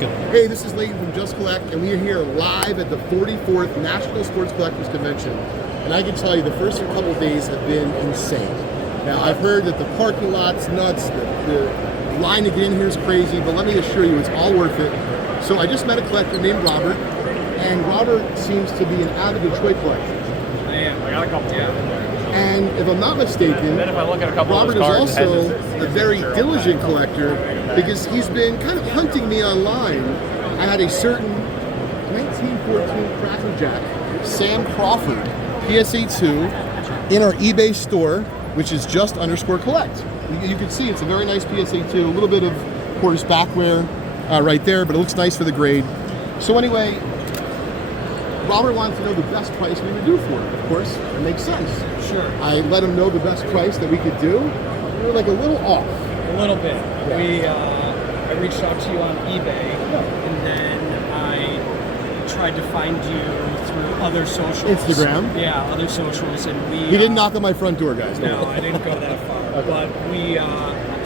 Welcome. Hey, this is Leighton from Just Collect, and we are here live at the 44th National Sports Collectors Convention. And I can tell you, the first couple of days have been insane. Now, I've heard that the parking lot's nuts, the line to get in here is crazy, but let me assure you, it's all worth it. So I just met a collector named Robert, and Robert seems to be an avid Detroit collector. I am. I got a couple. Yeah. And if I'm not mistaken, Then if I look at a couple Robert of is those also cards, a very diligent collector because he's been kind of hunting me online. I had a certain 1914 Cracker Jack Sam Crawford PSA 2 in our eBay store, which is just_collect. You can see it's a very nice PSA 2, a little bit of course back wear right there, but it looks nice for the grade. So anyway, Robert wanted to know the best price we would do for it. Of course, it makes sense. Sure. I let him know the best price that we could do. We were like a little off. A little bit. Yeah. I reached out to you on eBay, and then I tried to find you through other socials. Instagram? Yeah, other socials, and we... He didn't knock on my front door, guys. No, I didn't go that far. Okay. But we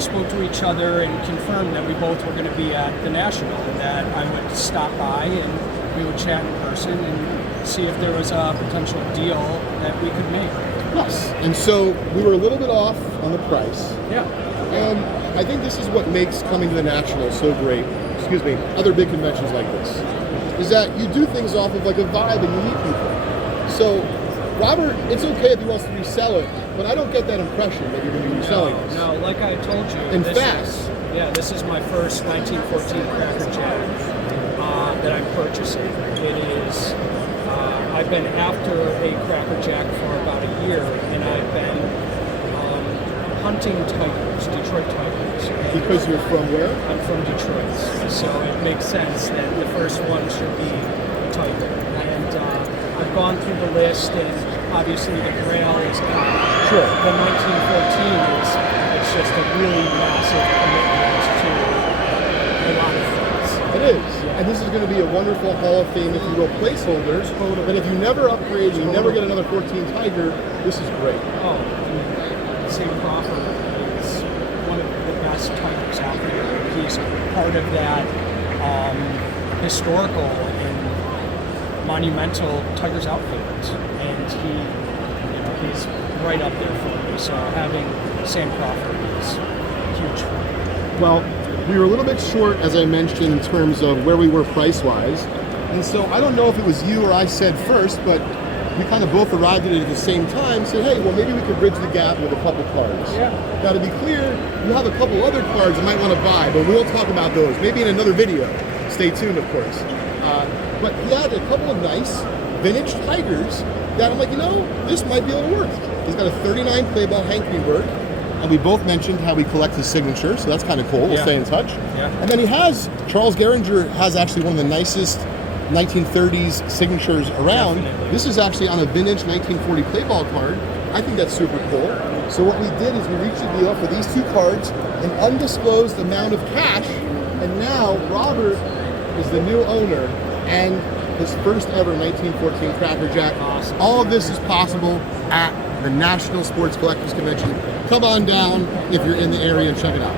spoke to each other and confirmed that we both were going to be at the National, and that I would stop by and we would chat in person and see if there was a potential deal that we could make. Yes. And so we were a little bit off on the price. Yeah. And I think this is what makes coming to the National so great, excuse me, other big conventions like this, is that you do things off of like a vibe and you meet people. So Robert, it's okay if he wants to resell it, but I don't get that impression that you're going to be reselling this. No, like I told you. In this fact. This is my first 1914 Cracker Jack that I'm purchasing. It is, I've been after a Cracker Jack for about a year, and I've been hunting tigers, Detroit tigers. Because you're from where? I'm from Detroit, so it makes sense that the first one should be a tiger. And I've gone through the list, and obviously the Grail is top. Sure. The 1914 is, it's just a really massive commitment to a lot of things. It is. And this is going to be a wonderful Hall of Fame, if you will, placeholder. But if you never upgrade, you never get another 14 Tiger, this is great. Oh, Sam Crawford is one of the best tigers out there. He's part of that historical and monumental Tigers outfit, and he's right up there for me. So having Sam Crawford is huge for me. Well, we were a little bit short, as I mentioned, in terms of where we were price-wise. And so I don't know if it was you or I said first, but we kind of both arrived at it at the same time, said, hey, well, maybe we could bridge the gap with a couple cards. Yeah. Now, to be clear, you have a couple other cards you might want to buy, but we'll talk about those, maybe in another video. Stay tuned, of course. But he had a couple of nice vintage Tigers that I'm like, this might be a little worth. He's got a 39 play ball Hank Greenberg, and we both mentioned how we collect his signature, so that's kind of cool. We'll stay in touch. Yeah. And then he has, Charles Gehringer has actually one of the nicest 1930s signatures around. Definitely. This is actually on a vintage 1940 play ball card. I think that's super cool. So what we did is we reached a deal for these two cards, an undisclosed amount of cash, and now Robert is the new owner and his first ever 1914 Cracker Jack. Awesome. All of this is possible at the National Sports Collectors Convention. Come on down if you're in the area and check it out.